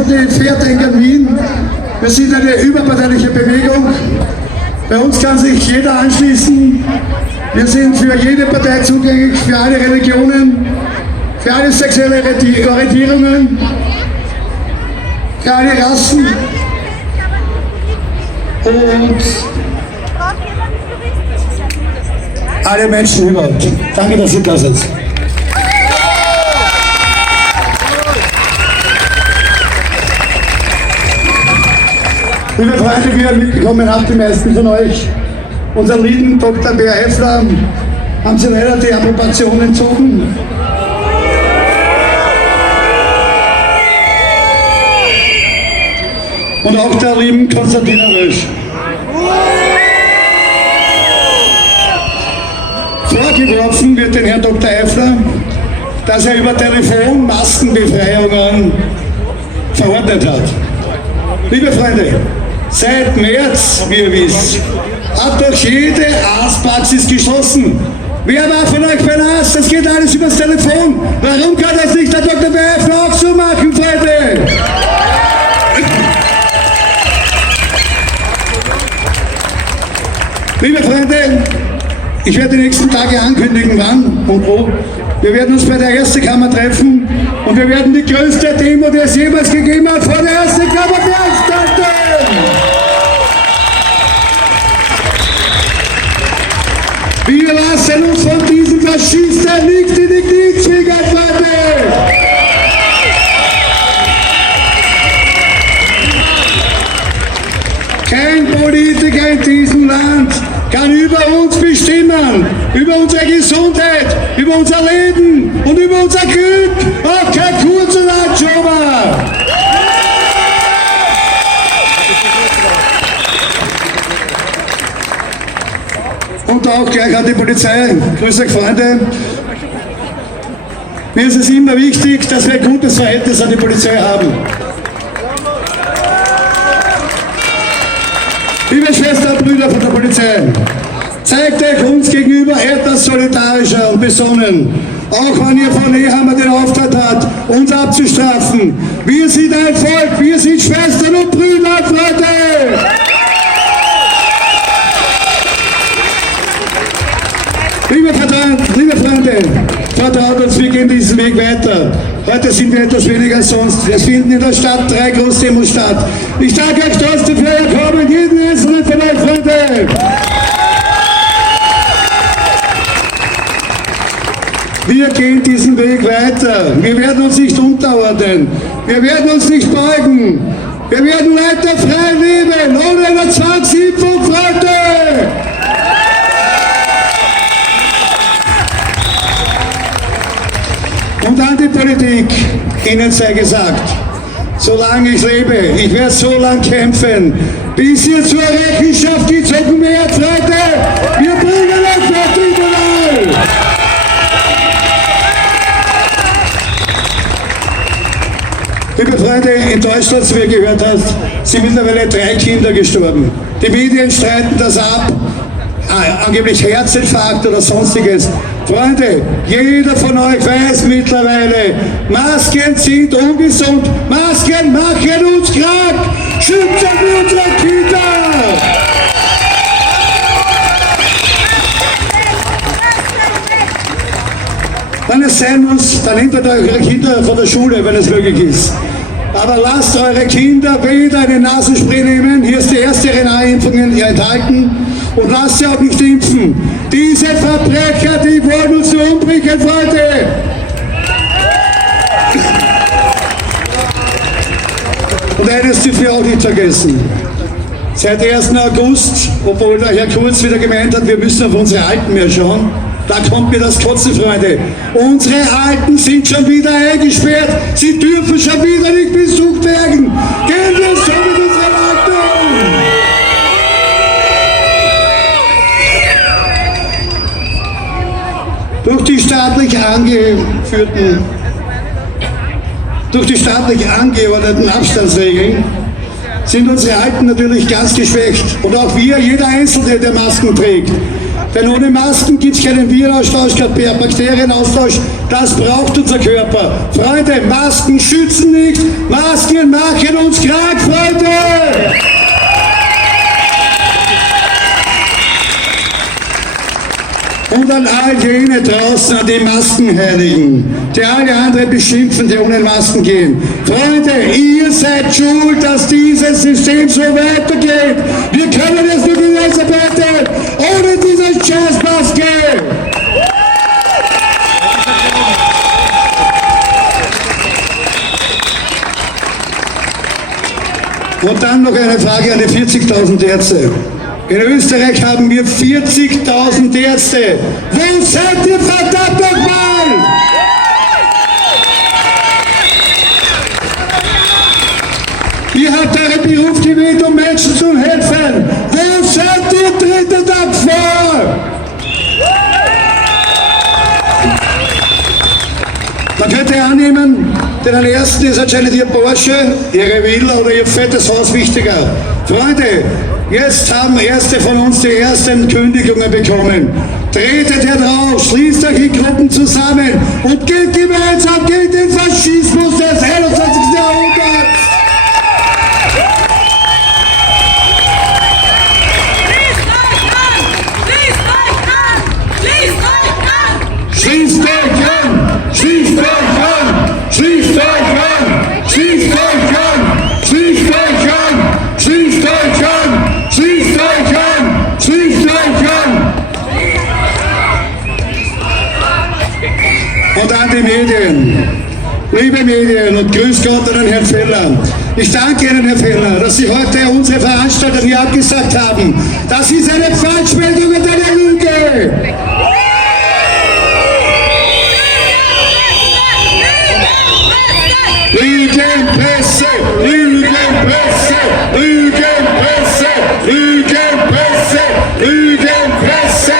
ÖVP Querdenker in Wien. Wir sind eine überparteiliche Bewegung. Bei uns kann sich jeder anschließen. Wir sind für jede Partei zugänglich, für alle Religionen, für alle sexuelle Orientierungen, für alle Rassen und alle Menschen überhaupt. Danke, dass Sie da sind. Liebe Freunde, wie ihr mitbekommen habt, die meisten von euch, unseren lieben Dr. Bär Heffler haben sie leider die Approbation entzogen. Und auch der lieben Konstantin Rösch. Vorgeworfen wird den Herrn Dr. Heffler, dass er über Telefon Maskenbefreiungen verordnet hat. Liebe Freunde, seit März, wie ihr wisst, hat doch jede Arztpraxis geschlossen. Wer war von euch bei einem Arzt? Das geht alles übers Telefon. Warum kann das nicht der Dr. BF auch so machen, Freunde? Liebe Freunde, ich werde die nächsten Tage ankündigen, wann und wo. Wir werden uns bei der Ärztekammer treffen und wir werden die größte Demo, die es jemals gegeben hat, vor der Ärztekammer veranstalten. Wir lassen uns von diesen Faschisten nicht in die Knie zwingen, Freunde! Kein Politiker in diesem Land kann über uns bestimmen, über unsere Gesundheit, über unser Leben und über unser Glück. Auch kein Kurz- und Anschober! Und auch gleich an die Polizei. Grüß euch, Freunde. Mir ist es immer wichtig, dass wir ein gutes Verhältnis an die Polizei haben. Liebe Schwestern und Brüder von der Polizei, zeigt euch uns gegenüber etwas solidarischer und besonnen. Auch wenn ihr von Nehammer den Auftrag habt, uns abzustrafen. Wir sind ein Volk, wir sind Schwestern und Brüder, Freunde! Liebe Freunde, vertraut uns, wir gehen diesen Weg weiter. Heute sind wir etwas weniger als sonst. Es finden in der Stadt 3 Großdemos statt. Ich danke euch trotzdem für euer Kommen, jeden einzelnen von euch, Freunde. Wir gehen diesen Weg weiter. Wir werden uns nicht unterordnen. Wir werden uns nicht beugen. Wir werden weiter frei leben, ohne eine Zwangsimpfung, Freunde. Und an die Politik, Ihnen sei gesagt, solange ich lebe, ich werde so lange kämpfen, bis ihr zur Rechenschaft gezogen werdet, Freunde. Wir bringen euch vor Tribunal. Liebe Freunde, in Deutschland, wie ihr gehört habt, sind mittlerweile 3 Kinder gestorben. Die Medien streiten das ab, angeblich Herzinfarkt oder sonstiges. Freunde, jeder von euch weiß mittlerweile, Masken sind ungesund, Masken machen uns krank, schützen wir unsere Kinder! Wenn es sein muss, dann nehmt eure Kinder von der Schule, wenn es möglich ist. Aber lasst eure Kinder weder eine Nasenspray nehmen, hier ist die erste RNA-Impfung enthalten, und lasst sie auch nicht impfen. Diese Verbrecher, die wollen uns nur umbringen, Freunde! Und eines dürfen wir auch nicht vergessen. Seit 1. August, obwohl der Herr Kurz wieder gemeint hat, wir müssen auf unsere Alten mehr schauen, da kommt mir das Kotzen, Freunde. Unsere Alten sind schon wieder eingesperrt. Sie dürfen schon wieder nicht besucht werden. Gehen wir schon mit unseren Alten um. Durch die staatlich angeordneten Abstandsregeln sind unsere Alten natürlich ganz geschwächt. Und auch wir, jeder Einzelne, der Masken trägt. Denn ohne Masken gibt es keinen Virenaustausch, keinen Bakterienaustausch. Das braucht unser Körper. Freunde, Masken schützen nicht. Masken machen an all jene draußen, an die Maskenheiligen, die alle anderen beschimpfen, die ohne Masken gehen. Freunde, ihr seid schuld, dass dieses System so weitergeht. Wir können es nicht in Elisabeth ohne diese Scheißmaske. Und dann noch eine Frage an die 40.000 Ärzte. In Österreich haben wir 40.000 Ärzte. Wo seid ihr verdammt nochmal? Ihr habt euren Beruf gewählt, um Menschen zu helfen. Wo seid ihr? Tretet ab vor! Man könnte annehmen, den allerersten ist anscheinend Ihr Porsche, Ihre Villa oder Ihr fettes Haus wichtiger. Freunde, jetzt haben Erste von uns die ersten Kündigungen bekommen. Tretet hier drauf, schließt euch in Gruppen zusammen und geht gemeinsam gegen den Faschismus des 21. Jahrhunderts. Schließt euch an! Schließt euch an! Schließt euch an! Schließt euch an! Schließt euch an! Schließt euch an! Schließt euch an! Schließt euch an! Und an die Medien. Liebe Medien und grüß Gott an den Herrn Feller. Ich danke Ihnen, Herr Feller, dass Sie heute unsere Veranstaltung hier abgesagt haben. Das ist eine Falschmeldung und eine Lüge. Lügenpresse! Lügenpresse! Lügenpresse! Lügenpresse! Lügenpresse!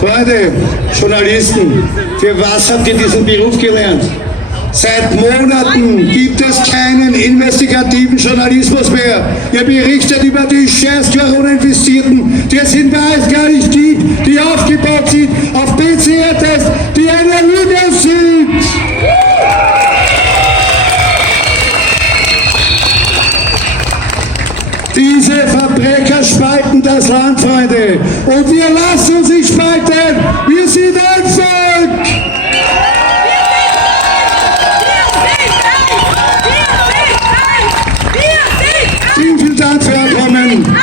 Freunde, Journalisten, für was habt ihr diesen Beruf gelernt? Seit Monaten gibt es keinen investigativen Journalismus mehr. Ihr berichtet über die scheiß Corona-Infizierten, die es in Wahrheit gar nicht gibt, die aufgebaut sind auf PCR-Tests, die eine Lüge sind. Diese Verbrecher spalten das Land, Freunde. Und wir lassen uns nicht spalten. Wir sind ein Volk. Vielen Dank für Ihr Kommen.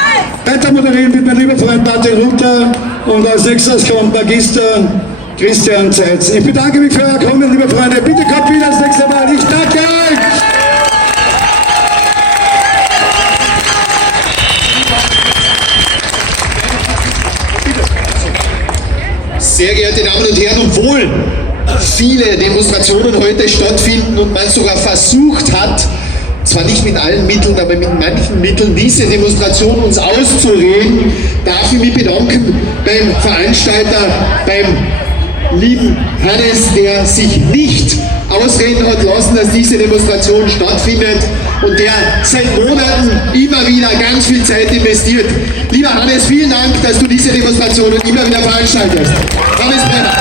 Weiter moderieren mit meinem lieben Freund Martin Ruther und als nächstes kommt Magister Christian Zeitz. Ich bedanke mich für Ihr Kommen, liebe Freunde. Bitte kommt wieder das nächste Mal. Ich danke euch. Sehr geehrte Damen und Herren, obwohl viele Demonstrationen heute stattfinden und man sogar versucht hat, zwar nicht mit allen Mitteln, aber mit manchen Mitteln diese Demonstration uns auszureden, darf ich mich bedanken beim Veranstalter, beim lieben Hannes, der sich nicht ausreden hat lassen, dass diese Demonstration stattfindet und der seit Monaten immer wieder ganz viel Zeit investiert. Lieber Hannes, vielen Dank, dass du diese Demonstrationen immer wieder veranstaltest. Hannes Brenner.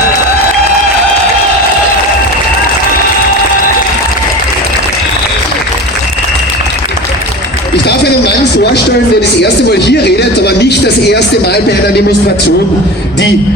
Ich darf einen Mann vorstellen, der das erste Mal hier redet, aber nicht das erste Mal bei einer Demonstration, die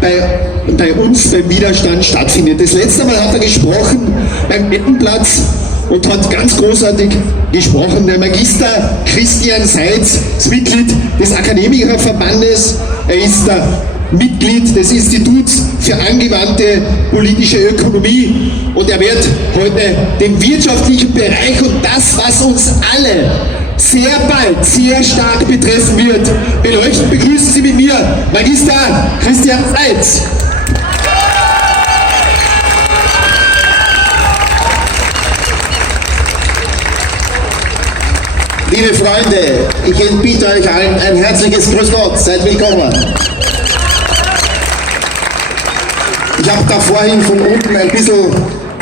bei uns beim Widerstand stattfindet. Das letzte Mal hat er gesprochen beim Ettenplatz und hat ganz großartig gesprochen. Der Magister Christian Seitz ist Mitglied des Akademikerverbandes. Er ist der Mitglied des Instituts für angewandte politische Ökonomie und er wird heute den wirtschaftlichen Bereich und das, was uns alle sehr bald, sehr stark betreffen wird, beleuchten. Begrüßen Sie mit mir Magister Christian Seitz. Liebe Freunde, ich entbiete euch allen ein herzliches Grüß Gott, seid willkommen. Ich habe da vorhin von unten ein bisschen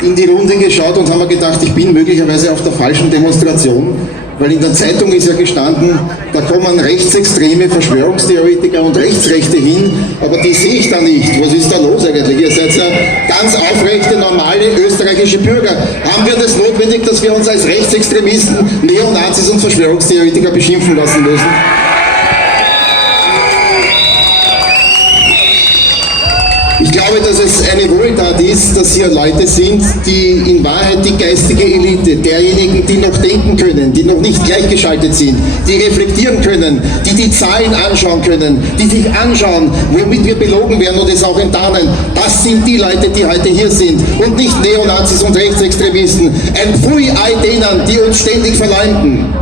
in die Runde geschaut und habe mir gedacht, ich bin möglicherweise auf der falschen Demonstration, weil in der Zeitung ist ja gestanden, da kommen rechtsextreme Verschwörungstheoretiker und Rechtsrechte hin, aber die sehe ich da nicht. Was ist da los eigentlich? Ihr seid ja ganz aufrechte, normale österreichische Bürger. Haben wir das notwendig, dass wir uns als Rechtsextremisten, Neonazis und Verschwörungstheoretiker beschimpfen lassen müssen? glaube, dass es eine Wohltat ist, dass hier Leute sind, die in Wahrheit die geistige Elite, derjenigen, die noch denken können, die noch nicht gleichgeschaltet sind, die reflektieren können, die Zahlen anschauen können, die sich anschauen, womit wir belogen werden und es auch enttarnen. Das sind die Leute, die heute hier sind und nicht Neonazis und Rechtsextremisten. Ein Pfui all denen, die uns ständig verleumden.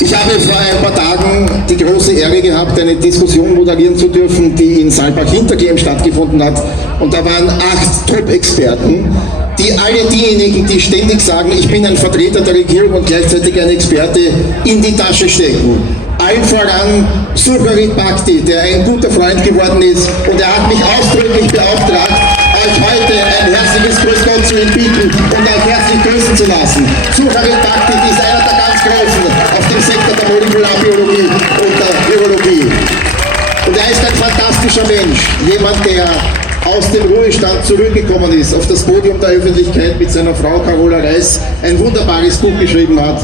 Ich habe vor ein paar Tagen die große Ehre gehabt, eine Diskussion moderieren zu dürfen, die in Saalbach-Hinterklemm stattgefunden hat. Und da waren 8 Top-Experten, die alle diejenigen, die ständig sagen, ich bin ein Vertreter der Regierung und gleichzeitig ein Experte, in die Tasche stecken. Allen voran Sucharit Bhakti, der ein guter Freund geworden ist, und er hat mich ausdrücklich beauftragt, euch heute ein herzliches Grüß Gott zu entbieten und euch herzlich grüßen zu lassen. Sucharit Bhakti ist einer der ganz Großen auf dem Sektor der Molekularbiologie und der Virologie. Und er ist ein fantastischer Mensch, jemand, der aus dem Ruhestand zurückgekommen ist, auf das Podium der Öffentlichkeit mit seiner Frau Carola Reiß ein wunderbares Buch geschrieben hat,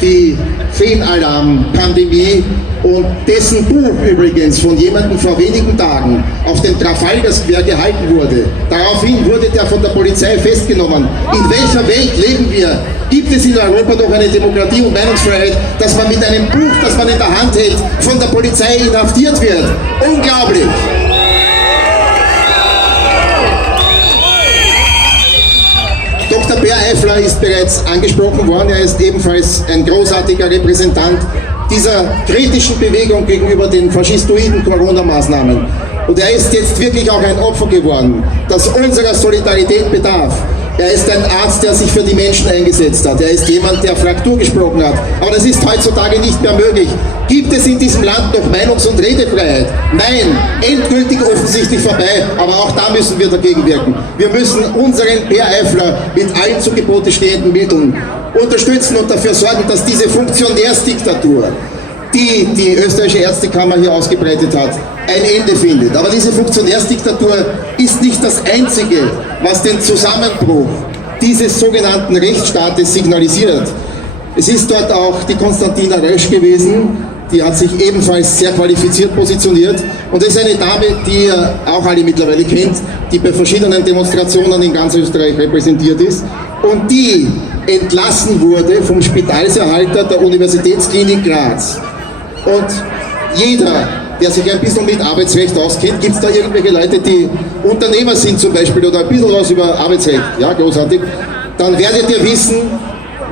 die Fehlalarm-Pandemie, und dessen Buch übrigens von jemandem vor wenigen Tagen auf dem Trafalgar Square gehalten wurde. Daraufhin wurde der von der Polizei festgenommen. In welcher Welt leben wir? Gibt es in Europa noch eine Demokratie und Meinungsfreiheit, dass man mit einem Buch, das man in der Hand hält, von der Polizei inhaftiert wird? Unglaublich! Dr. Per Eifler ist bereits angesprochen worden. Er ist ebenfalls ein großartiger Repräsentant dieser kritischen Bewegung gegenüber den faschistoiden Corona-Maßnahmen. Und er ist jetzt wirklich auch ein Opfer geworden, das unserer Solidarität bedarf. Er ist ein Arzt, der sich für die Menschen eingesetzt hat. Er ist jemand, der Fraktur gesprochen hat. Aber das ist heutzutage nicht mehr möglich. Gibt es in diesem Land noch Meinungs- und Redefreiheit? Nein, endgültig offensichtlich vorbei. Aber auch da müssen wir dagegen wirken. Wir müssen unseren Per Eifler mit allen zu Gebote stehenden Mitteln unterstützen und dafür sorgen, dass diese Funktionärsdiktatur, die die österreichische Ärztekammer hier ausgebreitet hat, ein Ende findet. Aber diese Funktionärsdiktatur ist nicht das Einzige, was den Zusammenbruch dieses sogenannten Rechtsstaates signalisiert. Es ist dort auch die Konstantina Rösch gewesen, die hat sich ebenfalls sehr qualifiziert positioniert, und das ist eine Dame, die ihr auch alle mittlerweile kennt, die bei verschiedenen Demonstrationen in ganz Österreich repräsentiert ist und die entlassen wurde vom Spitalserhalter der Universitätsklinik Graz. Und jeder, der sich ein bisschen mit Arbeitsrecht auskennt, gibt es da irgendwelche Leute, die Unternehmer sind zum Beispiel oder ein bisschen was über Arbeitsrecht, ja, großartig, dann werdet ihr wissen,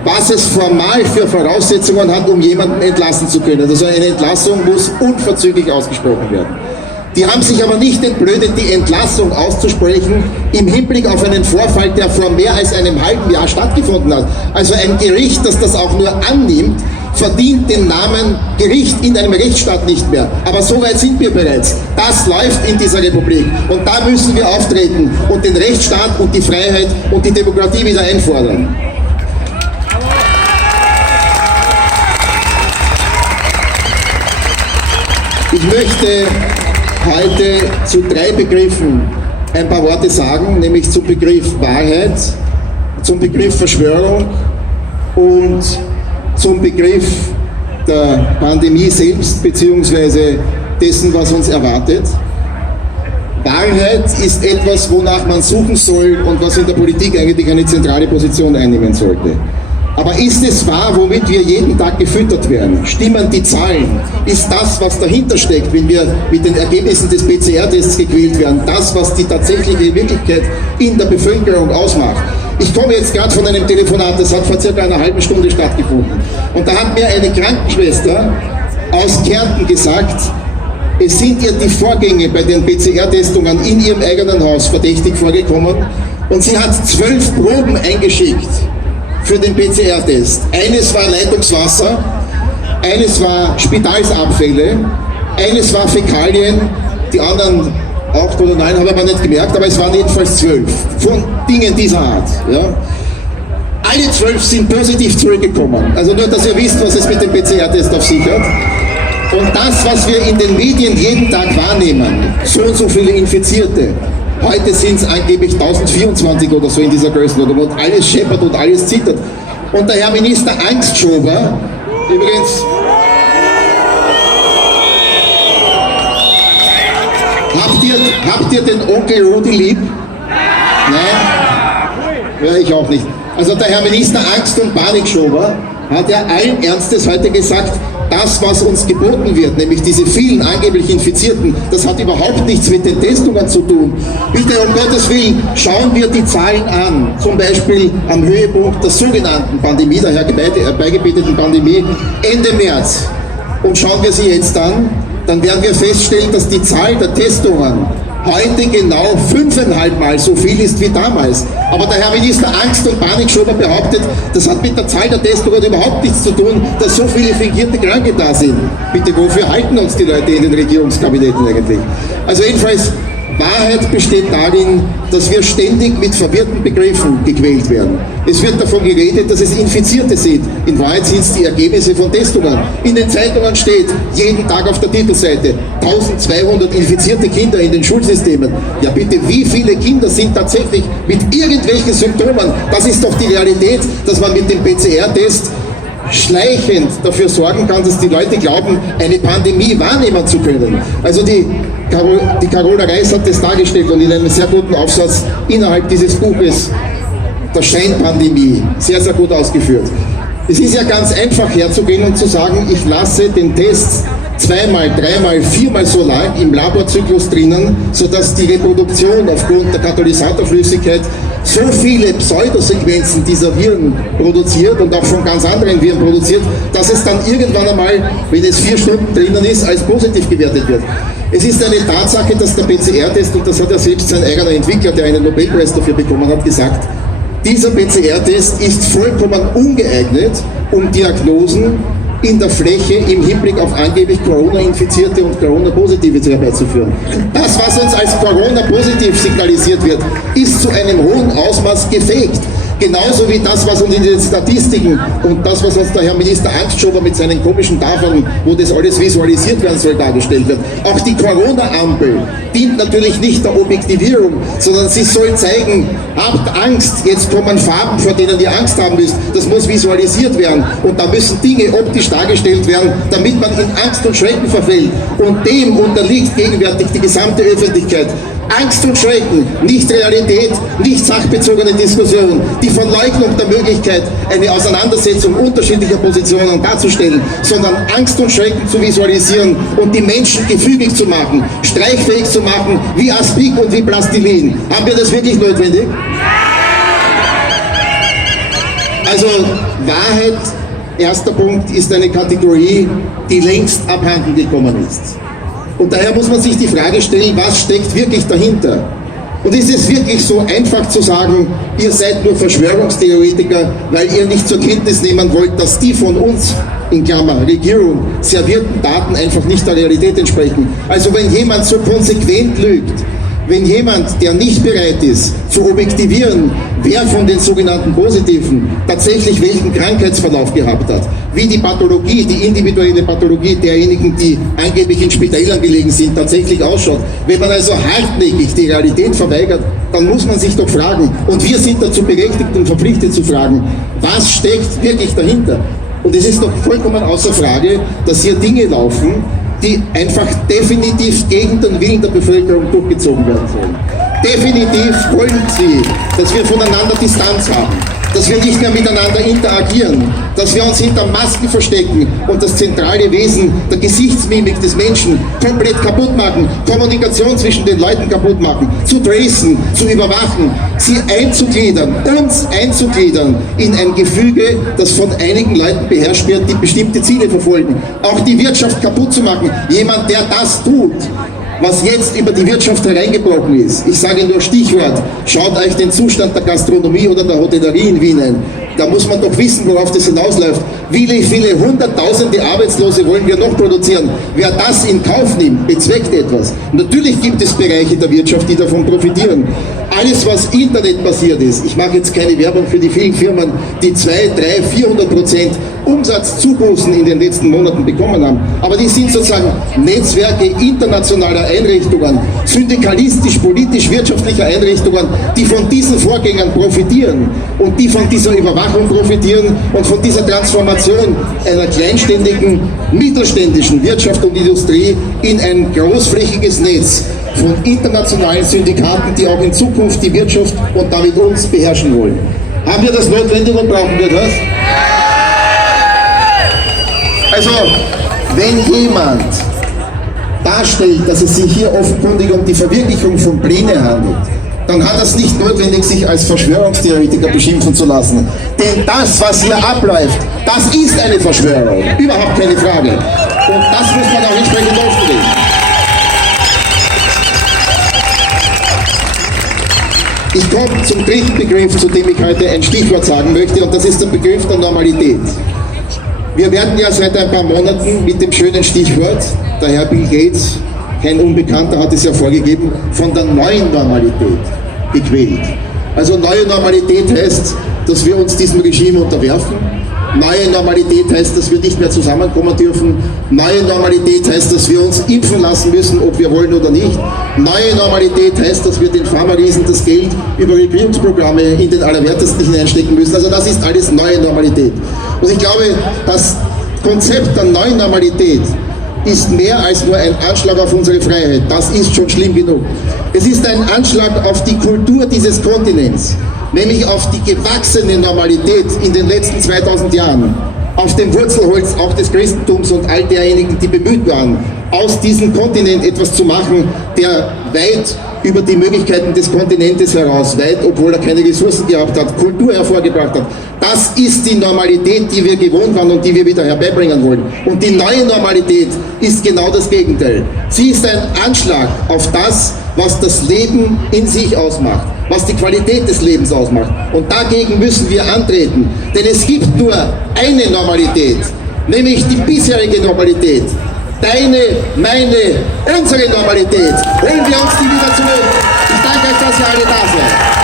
was es formal für Voraussetzungen hat, um jemanden entlassen zu können. Also eine Entlassung muss unverzüglich ausgesprochen werden. Die haben sich aber nicht entblödet, die Entlassung auszusprechen im Hinblick auf einen Vorfall, der vor mehr als einem halben Jahr stattgefunden hat. Also ein Gericht, das das auch nur annimmt, verdient den Namen Gericht in einem Rechtsstaat nicht mehr. Aber so weit sind wir bereits. Das läuft in dieser Republik. Und da müssen wir auftreten und den Rechtsstaat und die Freiheit und die Demokratie wieder einfordern. Ich möchte heute zu 3 Begriffen ein paar Worte sagen, nämlich zum Begriff Wahrheit, zum Begriff Verschwörung und zum Begriff der Pandemie selbst bzw. dessen, was uns erwartet. Wahrheit ist etwas, wonach man suchen soll und was in der Politik eigentlich eine zentrale Position einnehmen sollte. Aber ist es wahr, womit wir jeden Tag gefüttert werden? Stimmen die Zahlen? Ist das, was dahinter steckt, wenn wir mit den Ergebnissen des PCR-Tests gequält werden, das, was die tatsächliche Wirklichkeit in der Bevölkerung ausmacht? Ich komme jetzt gerade von einem Telefonat, das hat vor circa einer halben Stunde stattgefunden. Und da hat mir eine Krankenschwester aus Kärnten gesagt, es sind ihr die Vorgänge bei den PCR-Testungen in ihrem eigenen Haus verdächtig vorgekommen und sie hat 12 Proben eingeschickt für den PCR-Test. Eines war Leitungswasser, eines war Spitalsabfälle, eines war Fäkalien, die anderen 8 oder 9 habe ich aber nicht gemerkt, aber es waren jedenfalls 12 von Dingen dieser Art. Ja. Alle 12 sind positiv zurückgekommen. Also nur, dass ihr wisst, was es mit dem PCR-Test auf sich hat. Und das, was wir in den Medien jeden Tag wahrnehmen, so und so viele Infizierte, heute sind es angeblich 1024 oder so in dieser Größenordnung und alles scheppert und alles zittert. Und der Herr Minister Angstschober, übrigens, Habt ihr den Onkel Rudi lieb? Nein? Ja, ich auch nicht. Also der Herr Minister Angst- und Panikschober hat ja allen Ernstes heute gesagt, das, was uns geboten wird, nämlich diese vielen angeblich Infizierten, das hat überhaupt nichts mit den Testungen zu tun. Bitte um Gottes Willen, schauen wir die Zahlen an, zum Beispiel am Höhepunkt der sogenannten Pandemie, der herbeigebeteten Pandemie, Ende März. Und schauen wir sie jetzt an, dann werden wir feststellen, dass die Zahl der Testungen heute genau 5,5 Mal so viel ist wie damals. Aber der Herr Minister Angst- und Panikschober behauptet, das hat mit der Zahl der Testungen überhaupt nichts zu tun, dass so viele fingierte Kranke da sind. Bitte, wofür halten uns die Leute in den Regierungskabinetten eigentlich? Also jedenfalls, Wahrheit besteht darin, dass wir ständig mit verwirrten Begriffen gequält werden. Es wird davon geredet, dass es Infizierte sind. In Wahrheit sind es die Ergebnisse von Testungen. In den Zeitungen steht jeden Tag auf der Titelseite 1200 infizierte Kinder in den Schulsystemen. Ja bitte, wie viele Kinder sind tatsächlich mit irgendwelchen Symptomen? Das ist doch die Realität, dass man mit dem PCR-Test schleichend dafür sorgen kann, dass die Leute glauben, eine Pandemie wahrnehmen zu können. Also die Carola Reis hat das dargestellt und in einem sehr guten Aufsatz innerhalb dieses Buches der Scheinpandemie sehr, sehr gut ausgeführt. Es ist ja ganz einfach herzugehen und zu sagen, ich lasse den Test 2-mal, 3-mal, 4-mal so lang im Laborzyklus drinnen, sodass die Reproduktion aufgrund der Katalysatorflüssigkeit so viele Pseudosequenzen dieser Viren produziert und auch von ganz anderen Viren produziert, dass es dann irgendwann einmal, wenn es 4 Stunden drinnen ist, als positiv gewertet wird. Es ist eine Tatsache, dass der PCR-Test, und das hat ja selbst sein eigener Entwickler, der einen Nobelpreis dafür bekommen hat, gesagt, dieser PCR-Test ist vollkommen ungeeignet, um Diagnosen in der Fläche im Hinblick auf angeblich Corona-Infizierte und Corona-Positive herbeizuführen. Das, was uns als Corona-positiv signalisiert wird, ist zu einem hohen Ausmaß gefaked. Genauso wie das, was uns in den Statistiken und das, was uns der Herr Minister Angstschober mit seinen komischen Tafeln, wo das alles visualisiert werden soll, dargestellt wird. Auch die Corona-Ampel dient natürlich nicht der Objektivierung, sondern sie soll zeigen, habt Angst, jetzt kommen Farben, vor denen ihr Angst haben müsst. Das muss visualisiert werden und da müssen Dinge optisch dargestellt werden, damit man in Angst und Schrecken verfällt. Und dem unterliegt gegenwärtig die gesamte Öffentlichkeit. Angst und Schrecken, nicht Realität, nicht sachbezogene Diskussion, die Verleugnung der Möglichkeit, eine Auseinandersetzung unterschiedlicher Positionen darzustellen, sondern Angst und Schrecken zu visualisieren und die Menschen gefügig zu machen, streichfähig zu machen, wie Aspik und wie Plastilin. Haben wir das wirklich notwendig? Also Wahrheit, erster Punkt, ist eine Kategorie, die längst abhanden gekommen ist. Und daher muss man sich die Frage stellen, was steckt wirklich dahinter? Und ist es wirklich so einfach zu sagen, ihr seid nur Verschwörungstheoretiker, weil ihr nicht zur Kenntnis nehmen wollt, dass die von uns, in Klammer, Regierung, servierten Daten einfach nicht der Realität entsprechen? Also wenn jemand so konsequent lügt, wenn jemand, der nicht bereit ist, zu objektivieren, wer von den sogenannten Positiven tatsächlich welchen Krankheitsverlauf gehabt hat, wie die Pathologie, die individuelle Pathologie derjenigen, die angeblich in Spitälern gelegen sind, tatsächlich ausschaut, wenn man also hartnäckig die Realität verweigert, dann muss man sich doch fragen, und wir sind dazu berechtigt und verpflichtet zu fragen, was steckt wirklich dahinter? Und es ist doch vollkommen außer Frage, dass hier Dinge laufen, die einfach definitiv gegen den Willen der Bevölkerung durchgezogen werden sollen. Definitiv wollen sie, dass wir voneinander Distanz haben, dass wir nicht mehr miteinander interagieren, dass wir uns hinter Masken verstecken und das zentrale Wesen der Gesichtsmimik des Menschen komplett kaputt machen, Kommunikation zwischen den Leuten kaputt machen, zu tracen, zu überwachen, sie einzugliedern, uns einzugliedern in ein Gefüge, das von einigen Leuten beherrscht wird, die bestimmte Ziele verfolgen. Auch die Wirtschaft kaputt zu machen. Jemand, der das tut, was jetzt über die Wirtschaft hereingebrochen ist. Ich sage nur Stichwort, schaut euch den Zustand der Gastronomie oder der Hotellerie in Wien ein. Da muss man doch wissen, worauf das hinausläuft. Wie viele hunderttausende Arbeitslose wollen wir noch produzieren? Wer das in Kauf nimmt, bezweckt etwas. Natürlich gibt es Bereiche der Wirtschaft, die davon profitieren. Alles, was Internet basiert ist, ich mache jetzt keine Werbung für die vielen Firmen, die 200, 300, 400% Umsatzzubußen in den letzten Monaten bekommen haben. Aber die sind sozusagen Netzwerke internationaler Einrichtungen, syndikalistisch, politisch, wirtschaftlicher Einrichtungen, die von diesen Vorgängen profitieren und die von dieser Überwachung profitieren und von dieser Transformation einer kleinständigen, mittelständischen Wirtschaft und Industrie in ein großflächiges Netz von internationalen Syndikaten, die auch in Zukunft die Wirtschaft und damit uns beherrschen wollen. Haben wir das notwendig und brauchen wir das? Also, wenn jemand darstellt, dass es sich hier offenkundig um die Verwirklichung von Plänen handelt, dann hat es nicht notwendig, sich als Verschwörungstheoretiker beschimpfen zu lassen. Denn das, was hier abläuft, das ist eine Verschwörung. Überhaupt keine Frage. Und das muss man auch entsprechend offenlegen. Ich komme zum dritten Begriff, zu dem ich heute ein Stichwort sagen möchte, und das ist der Begriff der Normalität. Wir werden ja seit ein paar Monaten mit dem schönen Stichwort, der Herr Bill Gates, kein Unbekannter hat es ja vorgegeben, von der neuen Normalität gequält. Also neue Normalität heißt, dass wir uns diesem Regime unterwerfen. Neue Normalität heißt, dass wir nicht mehr zusammenkommen dürfen. Neue Normalität heißt, dass wir uns impfen lassen müssen, ob wir wollen oder nicht. Neue Normalität heißt, dass wir den Pharma-Riesen das Geld über Regierungsprogramme in den Allerwertesten hineinstecken müssen. Also das ist alles neue Normalität. Und ich glaube, das Konzept der neuen Normalität ist mehr als nur ein Anschlag auf unsere Freiheit. Das ist schon schlimm genug. Es ist ein Anschlag auf die Kultur dieses Kontinents, nämlich auf die gewachsene Normalität in den letzten 2000 Jahren, auf dem Wurzelholz auch des Christentums und all derjenigen, die bemüht waren, aus diesem Kontinent etwas zu machen, der weit über die Möglichkeiten des Kontinentes heraus, weit, obwohl er keine Ressourcen gehabt hat, Kultur hervorgebracht hat. Das ist die Normalität, die wir gewohnt waren und die wir wieder herbeibringen wollen. Und die neue Normalität ist genau das Gegenteil. Sie ist ein Anschlag auf das, was das Leben in sich ausmacht, was die Qualität des Lebens ausmacht. Und dagegen müssen wir antreten. Denn es gibt nur eine Normalität, nämlich die bisherige Normalität. Deine, meine, unsere Normalität. Holen wir uns die wieder zurück. Ich danke euch, dass ihr alle da seid.